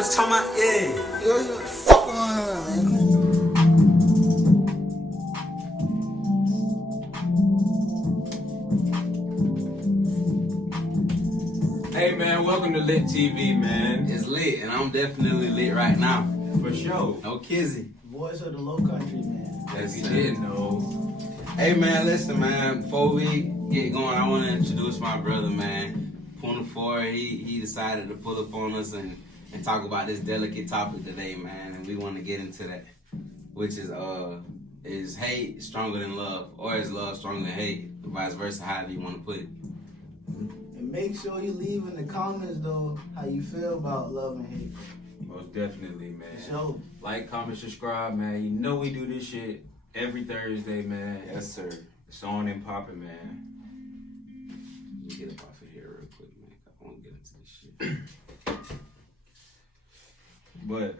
What you talking about? Yeah. Yo, fuck on her, man. Hey man, welcome to Lit TV, man. It's lit, and I'm definitely lit right now. For sure. No kizzy. Voice of the Low Country, man. If you didn't know. Hey man, listen man, before we get going, I want to introduce my brother, man. Point 4, he decided to pull up on us and talk about this delicate topic today, man. And we want to get into that, which is hate stronger than love, or is love stronger than hate, or vice versa, however you want to put it. And make sure you leave in the comments, though, how you feel about love and hate. Most definitely, man. So, Like, comment, subscribe, man. You know we do this shit every Thursday, man. Yes, sir. It's on and popping, man. Let me get up off of here real quick, man. I want to get into this shit. But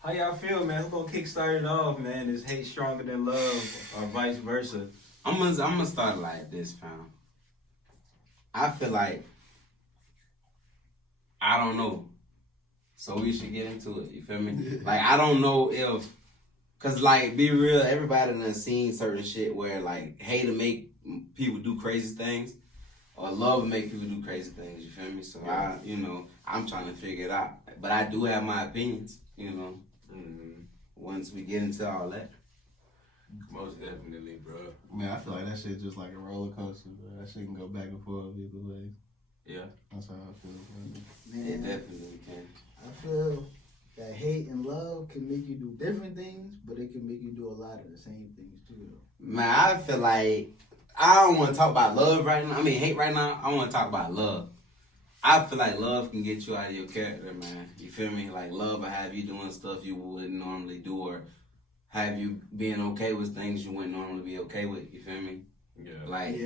how y'all feel, man? Who gonna kickstart it off, man? Is hate stronger than love, or vice versa? I'm gonna start like this, fam. I feel like I don't know, so we should get into it. You feel me? Like I don't know if, cause like be real, everybody done seen certain shit where like hate to make people do crazy things, or love to make people do crazy things. You feel me? So I'm trying to figure it out. But I do have my opinions. Once we get into all that. Most definitely, bro. Man, I feel like that shit just like a roller coaster, bro. That shit can go back and forth either way. Yeah. That's how I feel, man. It man, definitely can. I feel that hate and love can make you do different things, but it can make you do a lot of the same things, too, though. Man, I feel like I don't want to talk about love right now. I mean, hate right now. I want to talk about love. I feel like love can get you out of your character, man. You feel me? Like love will have you doing stuff you wouldn't normally do, or have you being okay with things you wouldn't normally be okay with. You feel me? Yeah. Like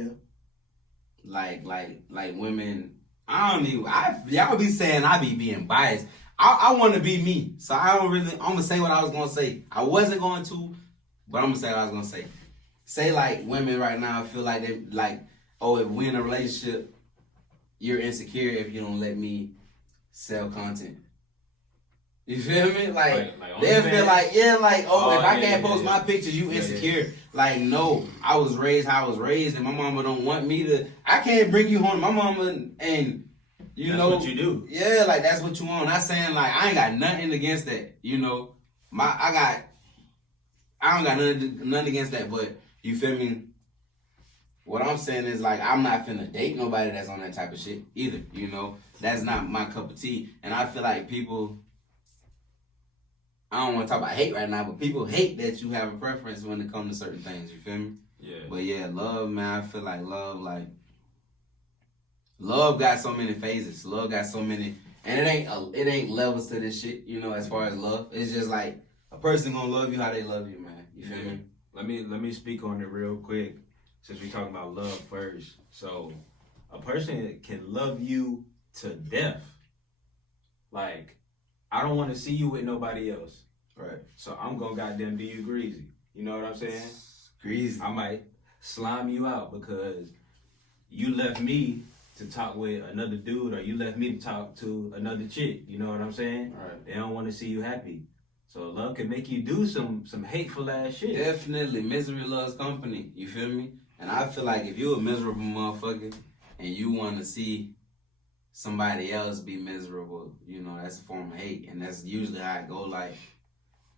women. Y'all be saying I be being biased. I want to be me, so I'm gonna say what I was gonna say. I wasn't going to, but I'm gonna say what I was gonna say. Say like women right now feel like they like, oh, if we're in a relationship, you're insecure if you don't let me sell content. You feel me? Like they feel like, if I can't post my pictures, you insecure. Yeah. Like, no, I was raised how I was raised, and my mama don't want me to. I can't bring you home to my mama, and that's what you do. Yeah, like that's what you want. Not saying like I ain't got nothing against that. I don't got nothing against that, but you feel me? What I'm saying is like I'm not finna date nobody that's on that type of shit either. That's not my cup of tea, and I feel like people. I don't want to talk about hate right now, but people hate that you have a preference when it comes to certain things. You feel me? Yeah. But yeah, love, man. I feel like love got so many phases. Love got so many, and it ain't levels to this shit. As far as love, it's just like a person gonna love you how they love you, man. You feel me? Let me speak on it real quick, since we talking about love first. So, a person can love you to death. Like, I don't want to see you with nobody else. Right. So I'm gonna goddamn do you greasy. You know what I'm saying? Greasy. I might slime you out because you left me to talk with another dude, or you left me to talk to another chick. You know what I'm saying? Right. They don't want to see you happy. So love can make you do some hateful ass shit. Definitely. Misery loves company. You feel me? And I feel like if you a miserable motherfucker and you want to see somebody else be miserable, that's a form of hate. And that's usually how it go. Like,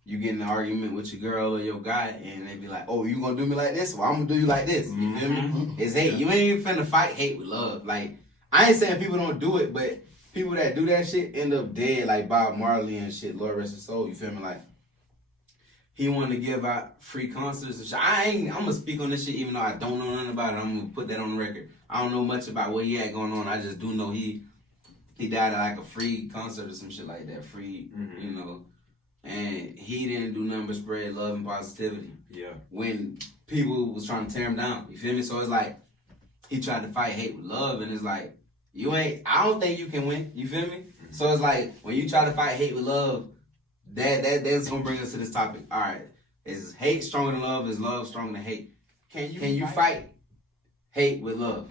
you get in an argument with your girl or your guy, and they be like, oh, you gonna do me like this? Well, I'm gonna do you like this. You feel me? It's hate. You ain't even finna fight hate with love. Like, I ain't saying people don't do it, but people that do that shit end up dead, like Bob Marley and shit, Lord rest his soul. You feel me? Like, he wanted to give out free concerts and shit. I'm gonna speak on this shit even though I don't know nothing about it. I'm gonna put that on the record. I don't know much about what he had going on. I just do know he died at like a free concert or some shit like that. Free, and he didn't do nothing but spread love and positivity. Yeah. When people was trying to tear him down. You feel me? So it's like, he tried to fight hate with love, and it's like, I don't think you can win. You feel me? So it's like, when you try to fight hate with love, that's gonna bring us to this topic. All right, is hate stronger than love? Is love stronger than hate? Can you fight hate with love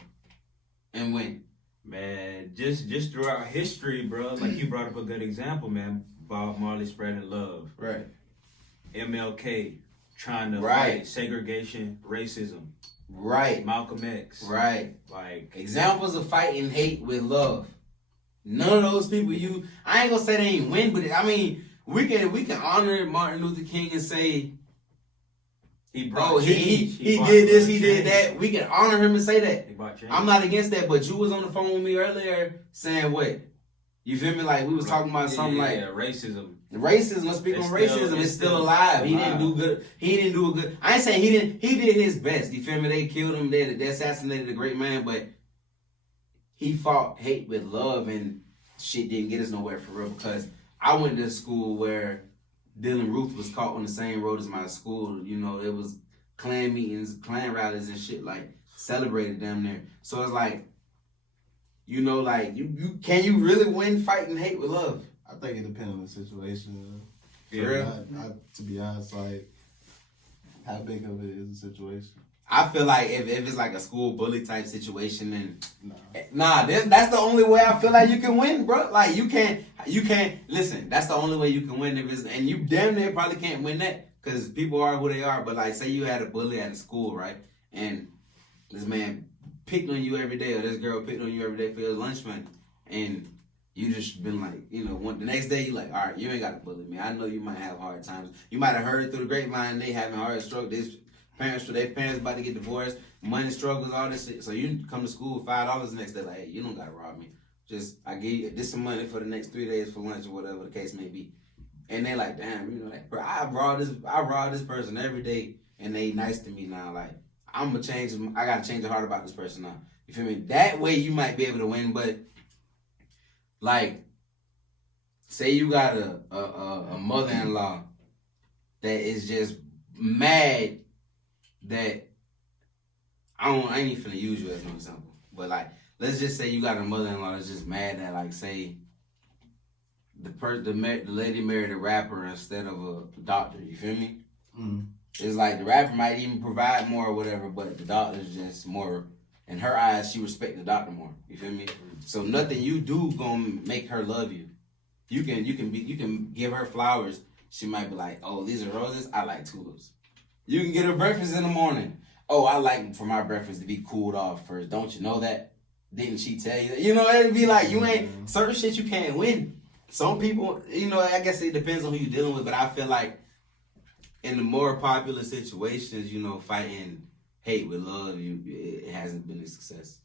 and win? Man, just throughout history, bro. Like you brought up a good example, man. Bob Marley spreading love. Right. MLK trying to Right. fight segregation, racism. Right. Malcolm X. Right. Like Examples of fighting hate with love. None of those people I ain't gonna say they ain't win, but I mean we can honor Martin Luther King and say he brought he brought did this, he change. did that. We can honor him and say that. He brought change. I'm not against that, but you was on the phone with me earlier saying what? You feel me? Like we was talking about something like racism. Racism. Let's speak on racism. It's still alive. He didn't do good. He didn't do a good. I ain't saying he didn't. He did his best. You feel me? They killed him. They assassinated a great man, but he fought hate with love, and shit didn't get us nowhere for real. Because I went to school where Dylan Ruth was caught on the same road as my school. You know, it was Klan meetings, Klan rallies, and shit like celebrated them there. So it's like, you know, like you can you really win fighting hate with love? I think it depends on the situation. For real? To be honest, like, how big of it is the situation? I feel like if it's like a school bully type situation, then that's the only way I feel like you can win, bro. Like you can't listen. That's the only way you can win if it's, and you damn near probably can't win that because people are who they are. But like, say you had a bully at a school, right? And this man picked on you every day, or this girl picked on you every day for your lunch money, and you just been like, you know, the next day you like, all right, you ain't got to bully me. I know you might have hard times. You might have heard through the grapevine they having hard struggles. Their parents about to get divorced, money struggles, all this shit. So you come to school with $5 the next day, like, hey, you don't gotta rob me. Just I give you this some money for the next 3 days for lunch or whatever the case may be. And they like, damn, you know, like, bro, I rob this person every day, and they nice to me now. Like, I'm gonna change. I gotta change the heart about this person now. You feel me? That way you might be able to win, but like, say you got a mother-in-law that is just mad that I ain't even finna use you as an example, but like, let's just say you got a mother-in-law that's just mad that, like, say the lady married a rapper instead of a doctor. You feel me? Mm. It's like the rapper might even provide more or whatever, but the doctor's just more. In her eyes, she respect the doctor more. You feel me? So nothing you do gonna make her love you. You can give her flowers. She might be like, oh, these are roses. I like tulips. You can get her breakfast in the morning. Oh, I like for my breakfast to be cooled off first. Don't you know that? Didn't she tell you that? You know, it'd be like, you ain't, certain shit you can't win. Some people, you know, I guess it depends on who you're dealing with, but I feel like in the more popular situations, you know, fighting hate with love, it hasn't been a success.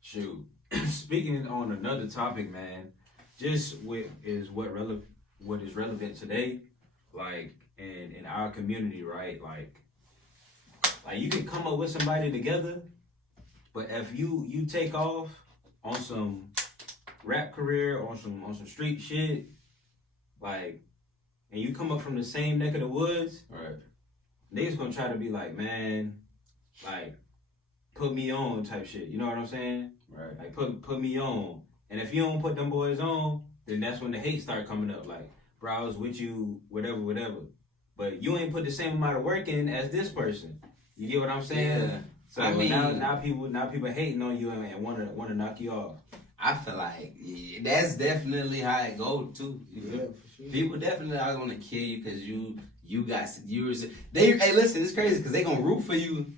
Shoot. Speaking on another topic, man, just what is relevant today, like in our community, right? Like you can come up with somebody together, but if you take off on some rap career, on some street shit, like, and you come up from the same neck of the woods, Right. niggas gonna try to be like, man, like, put me on type shit. You know what I'm saying? Right. Like, put me on. And if you don't put them boys on, then that's when the hate start coming up. Like, bro, I was with you, whatever. But you ain't put the same amount of work in as this person. You get what I'm saying? Yeah. So I mean, now people hating on you and wanna knock you off. I feel like that's definitely how it goes too. Yeah, for sure. People definitely are gonna kill you because hey, listen, it's crazy because they gonna root for you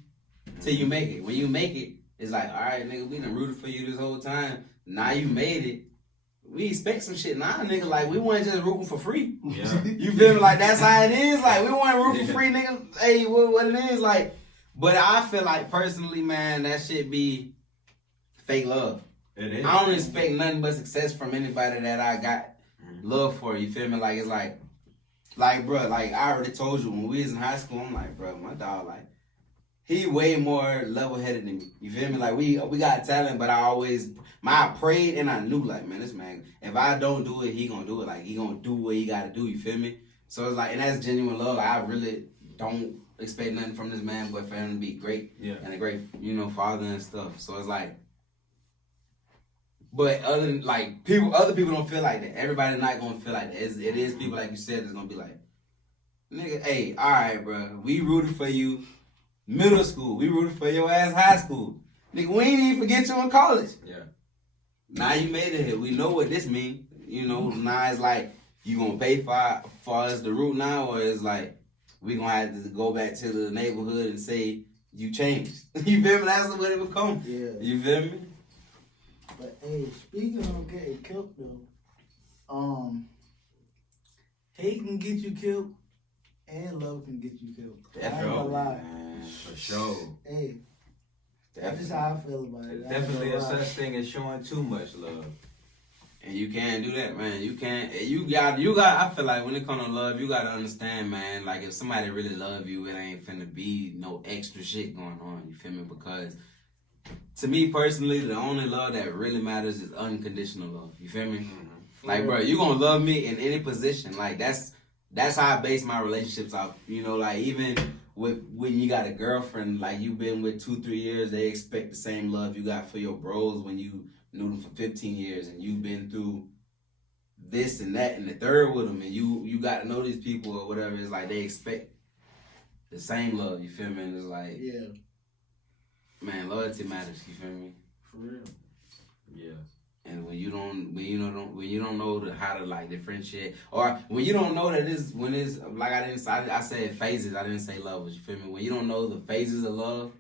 till you make it. When you make it, it's like, all right, nigga, we done rooted for you this whole time. Now you made it. We expect some shit now, nigga. Like, we weren't just rooting for free. Yeah. You feel me? Like, that's how it is. Like, we weren't rooting for free, nigga. Hey, what it is, like. But I feel like, personally, man, that shit be fake love. It is. I don't expect nothing but success from anybody that I got love for. You feel me? Like, it's like, bro, like, I already told you, when we was in high school, I'm like, bro, my dog, like, he way more level-headed than me. You feel me? Like, we got talent, but I prayed and I knew, like, man, this man, if I don't do it, he gonna do it. Like, he gonna do what he gotta do, you feel me? So it's like, and that's genuine love. Like, I really don't expect nothing from this man but for him to be great. Yeah. And a great, you know, father and stuff. So it's like, but other people don't feel like that. Everybody not gonna feel like that. It is people, like you said, that's gonna be like, nigga, hey, all right, bro, we rooted for you. middle school. We rooted for your ass high school. Nigga, we ain't even forget you in college. Yeah. Now you made it here. We know what this mean. You know, now it's like, you gonna pay for us the route now, or it's like, we gonna have to go back to the neighborhood and say, you changed. You feel me? That's what it become. Yeah. You feel me? But hey, speaking of getting killed though, hate can get you killed and love can get you killed. I ain't gonna lie. For sure. Hey, that's just how I feel about it. Definitely a such thing as showing too much love. And you can't do that, man. You can't. You got. I feel like when it comes to love, you gotta understand, man. Like if somebody really love you, it ain't finna be no extra shit going on. You feel me? Because to me personally, the only love that really matters is unconditional love. You feel me? Mm-hmm. Like, bro, you gonna love me in any position. Like that's how I base my relationships off. You know, like even when you got a girlfriend, like you've been with 2-3 years, they expect the same love you got for your bros when you knew them for 15 years and you've been through this and that and the third with them, and you got to know these people or whatever. It's like they expect the same love. You feel me? And it's like, yeah, man, loyalty matters. You feel me? for real. Yeah. And when you don't know how to like differentiate, or when you don't know that when it's like I said phases. I didn't say levels. You feel me? When you don't know the phases of love,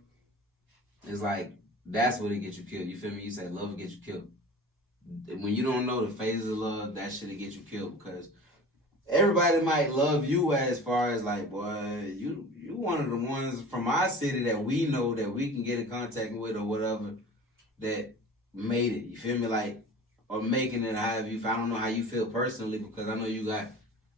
it's like that's what it gets you killed. You feel me? You say love will get you killed. When you don't know the phases of love, that shit'll get you killed, because everybody might love you as far as like, boy, you one of the ones from our city that we know that we can get in contact with or whatever that made it. You feel me? Like, or making it however you feel. I don't know how you feel personally, because I know you got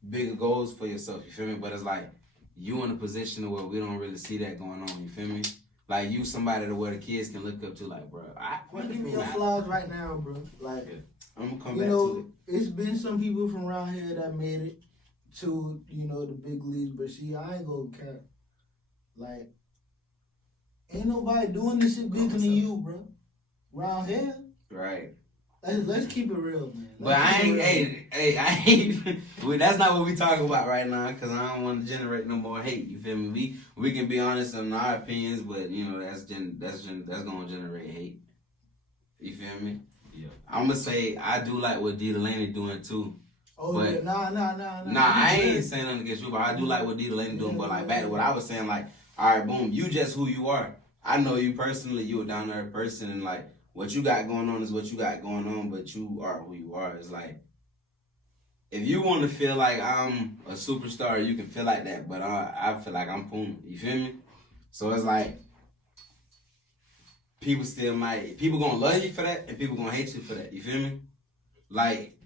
bigger goals for yourself. You feel me? But it's like you in a position where we don't really see that going on. You feel me? Like you somebody to where the kids can look up to, like, bro. I'm give me your flaws right now, bro. Like, I'm gonna come back to it. It's been some people from around here that made it to, the big leagues, but see, I ain't gonna care. Like, ain't nobody doing this shit bigger than you, bro. Around here. Right. Let's keep it real, man. But I ain't. That's not what we talking about right now, because I don't want to generate no more hate. You feel me? We can be honest in our opinions, but that's gonna generate hate. You feel me? Yeah. I'm gonna say I do like what D Delaney doing too. Oh, but yeah. Nah. Nah, I ain't saying nothing against you, but I do like what D Delaney doing. But like back to what I was saying, like, all right, boom, you just who you are. I know you personally. You a down there person, and like, what you got going on is what you got going on, but you are who you are. It's like, if you want to feel like I'm a superstar, you can feel like that, but I feel like I'm Puma. You feel me? So it's like, people gonna love you for that, and people gonna hate you for that. You feel me? Like,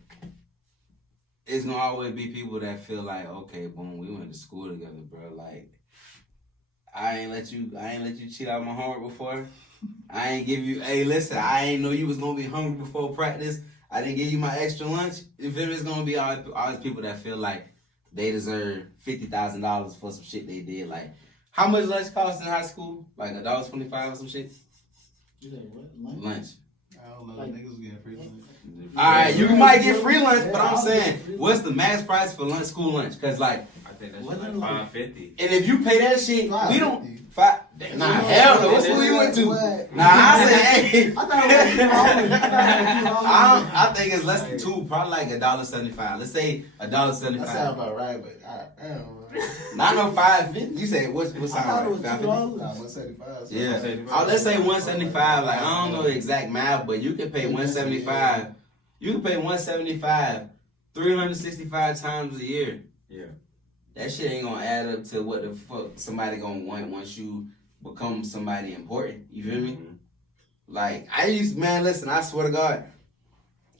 it's gonna always be people that feel like, okay, boom, we went to school together, bro. Like, I ain't let you cheat out my homework before. I ain't give you, hey, listen, I ain't know you was going to be hungry before practice. I didn't give you my extra lunch. You feel me? It's going to be all these people that feel like they deserve $50,000 for some shit they did. Like, how much lunch cost in high school? Like $1.25 or some shit? You said what? Lunch. I don't know. Like, niggas get free lunch. All right, you might get free lunch, but I'm saying, what's the max price for lunch, school lunch? Because, like, I think that's like $5.50. And if you pay that shit, we don't. Nah, Yeah, hell no. What school you went to? Nah, I said, hey. I thought it was I think it's less than $2, probably like $1.75. Let's say $1.75. That sounds about right, but I don't know. Not no $5.50. You say what sound right? $5.50? Nah, 175. So Yeah. 175. Oh, let's say $1.75. Like, I don't know the exact math, but you can pay $1.75. You can pay $1.75 365 times a year. Yeah. That shit ain't gonna add up to what the fuck somebody gonna want once you become somebody important. You feel me? Mm-hmm. Like, listen, I swear to God,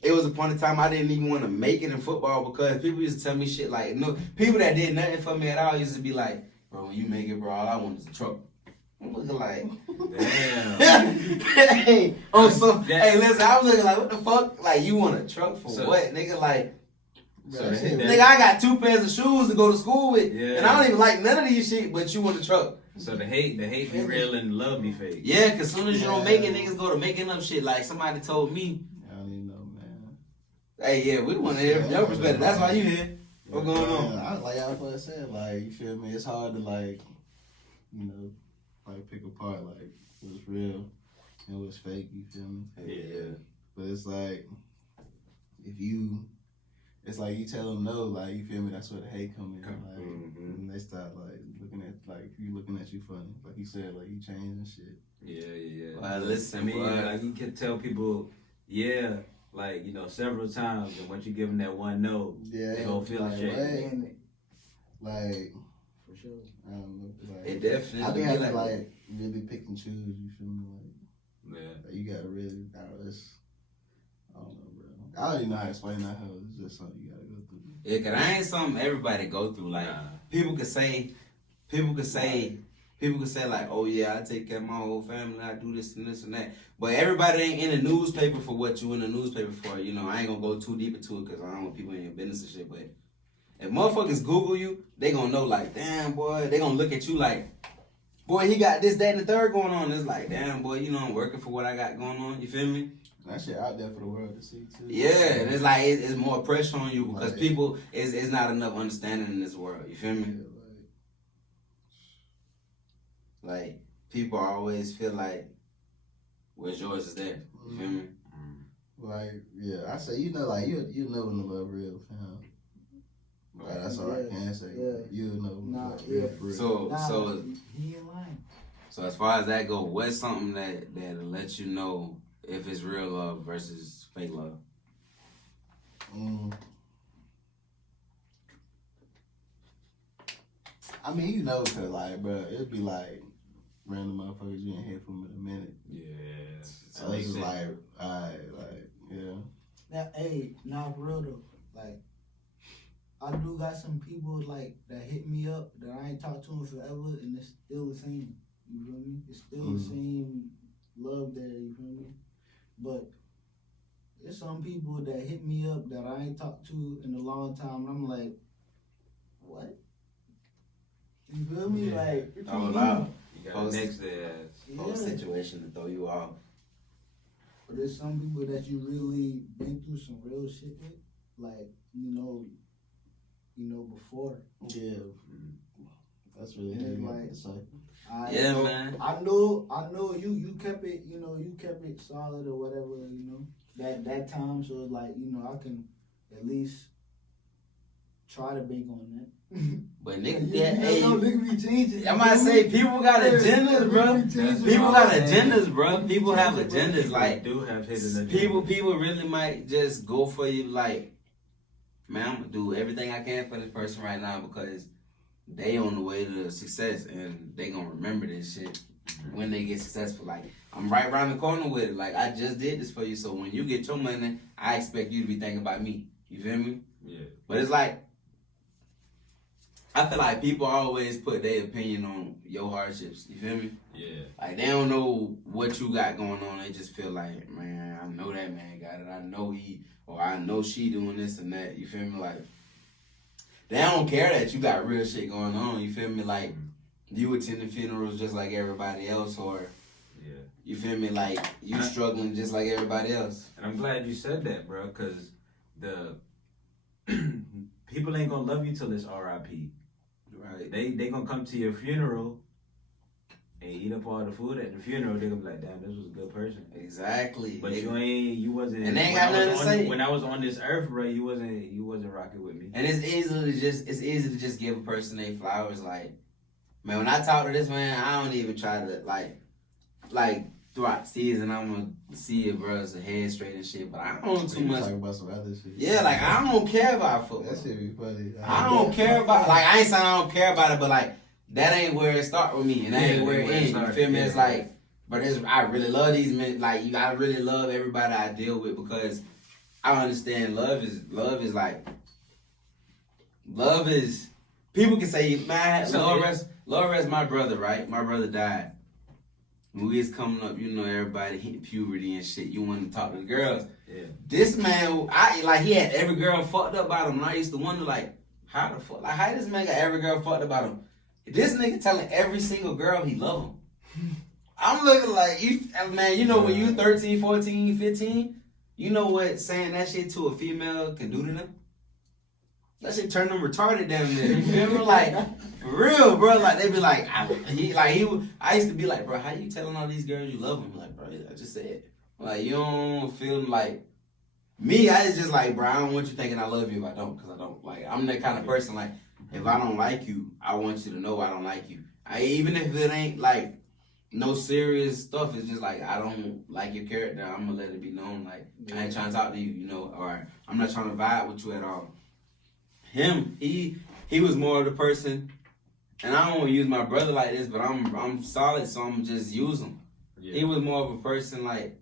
it was a point in time I didn't even want to make it in football, because people used to tell me shit like, no, people that did nothing for me at all used to be like, bro, when you make it, bro, all I want is a truck. I'm looking like, damn. hey, listen, I'm looking like, what the fuck? Like, you want a truck for what, nigga? Like, So nigga, I got 2 pairs of shoes to go to school with, yeah. and I don't even like none of these shit, but you want a truck. So the hate be real and the love be fake. Yeah, because soon as you don't make it, niggas go to making up shit. Like, somebody told me, I don't even know, man. hey, yeah, we want to hear from your perspective. That's why you here. What going on? Like I said, like, you feel me? It's hard to, like like pick apart like what's real and what's fake. You feel me? Yeah. But it's like if you, it's like you tell them no, like you feel me. That's where the hate come in. Like, and they start like looking at like you looking at you funny, like you said, like you changing shit. Yeah. Well, listen, I mean, like you can tell people, yeah, like you know, several times, and once you give them that one no, Yeah, they gonna feel like, ashamed. Like For sure. I don't know, like, it definitely. I think I be have to like really pick and choose. You feel me? Yeah. Like you gotta really. I don't know, bro. I don't even know how to explain that. How it's just something you gotta go through. Yeah, cause I ain't something everybody go through. Like people could say like, oh yeah, I take care of my whole family, I do this and this and that. But everybody ain't in the newspaper for what you in the newspaper for. You know, I ain't gonna go too deep into it because I don't want people in your business and shit. But if motherfuckers Google you, they gonna know like, damn boy, they gonna look at you like, boy, he got this, that, and the third going on. It's like, damn boy, you know, I'm working for what I got going on. You feel me? That shit out there for the world to see too. Yeah, and it's like it's more pressure on you because people it's not enough understanding in this world. You feel me? Yeah, Like people always feel like what's yours is there. You feel me? like yeah, I say you know like you know when the love real, fam. Like, that's all I can say. Yeah. You know, Nah, real yeah. for real. So he ain't lying. So as far as that go, what's something that'll let you know if it's real love versus fake love? I mean, you know, cause like, bro, it'd be like random motherfuckers you ain't hear from in a minute. Yeah. So it's just like, alright, like, yeah. Now, hey, nah, for real though, like, I do got some people like that hit me up that I ain't talked to in forever, and it's still the same. You feel me? It's still the same love there. You feel me? But there's some people that hit me up that I ain't talked to in a long time, and I'm like, what? You feel me? Yeah. Like, Oh, wow. You got next their ass. Whole situation to throw you off. But there's some people that you really been through some real shit with, like you know before. Yeah. That's really And it's heavy. like, It's like, Yeah, man. I know you kept it, you kept it solid or whatever, that time. So it's like, I can at least try to bank on that. But nigga, nigga be changing. I might say people got agendas, bro. People got agendas, bro. People have agendas. Like, do have hidden people really might just go for you. Like, man, I'm gonna do everything I can for this person right now because they on the way to success and they gonna remember this shit when they get successful. Like, I'm right around the corner with it. Like, I just did this for you, so when you get your money, I expect you to be thinking about me. You feel me? Yeah. But it's like, I feel like people always put their opinion on your hardships. You feel me? Yeah. Like, they don't know what you got going on. They just feel like, man, I know that man got it. I know he, or I know she doing this and that. You feel me? Like, they don't care that you got real shit going on. You feel me? Like, you attending funerals just like everybody else, or, yeah, you feel me? Like, you struggling just like everybody else. And I'm glad you said that, bro, because the people ain't gonna love you till it's R.I.P. Right. They gonna come to your funeral and eat up all the food at the funeral. They gonna be like, damn, this was a good person. Exactly. But you wasn't. And they ain't got nothing to say. When I was on this earth, bro, you wasn't rocking with me. And it's easy to just give a person their flowers. Like, man, when I talk to this man, I don't even try to like throughout the season, I'm gonna see your brother's head straight and shit. But I don't too much. Talk about some other shit. Yeah, like I don't care about football. That shit be funny. I don't care about I ain't saying I don't care about it, but like that ain't where it start with me, and that ain't where it ends. You feel me? It's like, but I really love these men. Like I really love everybody I deal with because I understand love is people can say, man, love rest my brother, right? My brother died. When we was coming up, everybody hit puberty and shit. You want to talk to the girls. Yeah. This man, he had every girl fucked up about him. And I used to wonder, like, how this man got every girl fucked about him? This nigga telling every single girl he love him. I'm looking like, when you 13, 14, 15, you know what saying that shit to a female can do to them? that shit turn them retarded down there. You feel me? Like, for real, bro. Like, they be like, I used to be like, bro, how you telling all these girls you love them? Like, bro, I just said. Like, you don't feel like, me, I just like, bro, I don't want you thinking I love you if I don't, because I don't. Like, I'm that kind of person, like, if I don't like you, I want you to know I don't like you. Even if it ain't, like, no serious stuff, it's just like, I don't like your character, I'm going to let it be known, like, I ain't trying to talk to you, you know, or I'm not trying to vibe with you at all. Him, he was more of the person, and I don't want to use my brother like this, but I'm solid, so I'm just use him. Yeah. He was more of a person like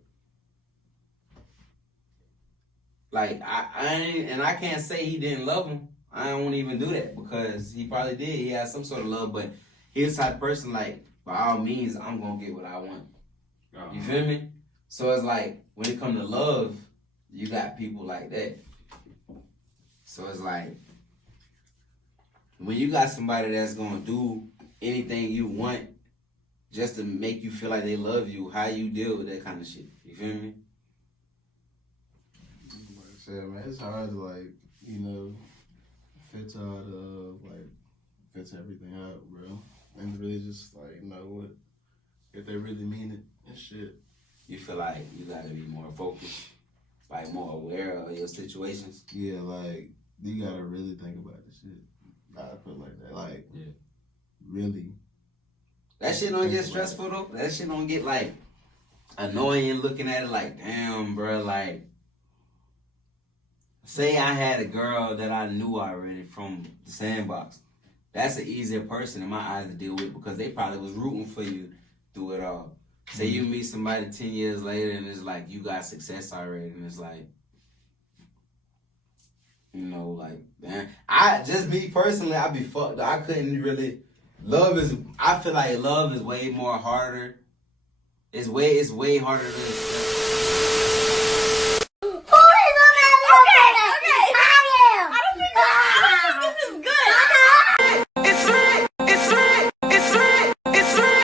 I can't say he didn't love him. I don't even do that because he probably did. He had some sort of love, but he was the type of person like, by all means, I'm gonna get what I want. You feel me? So it's like when it comes to love, you got people like that. So it's like, when you got somebody that's gonna do anything you want just to make you feel like they love you, how you deal with that kind of shit? You feel me? Like I said, man, it's hard to like, you know, fit everything out, bro. And really just like know what if they really mean it and shit. You feel like you gotta be more focused, like more aware of your situations. Yeah, like you gotta really think about this shit. I put it like that. Like, yeah. Really. That shit don't get stressful though. That shit don't get like annoying looking at it like, damn, bro. Like, say I had a girl that I knew already from the sandbox. That's an easier person in my eyes to deal with because they probably was rooting for you through it all. Say you meet somebody 10 years later and it's like you got success already and it's like, you know, like, man, me personally, I be fucked. I couldn't really, I feel like love is way more harder. It's way harder than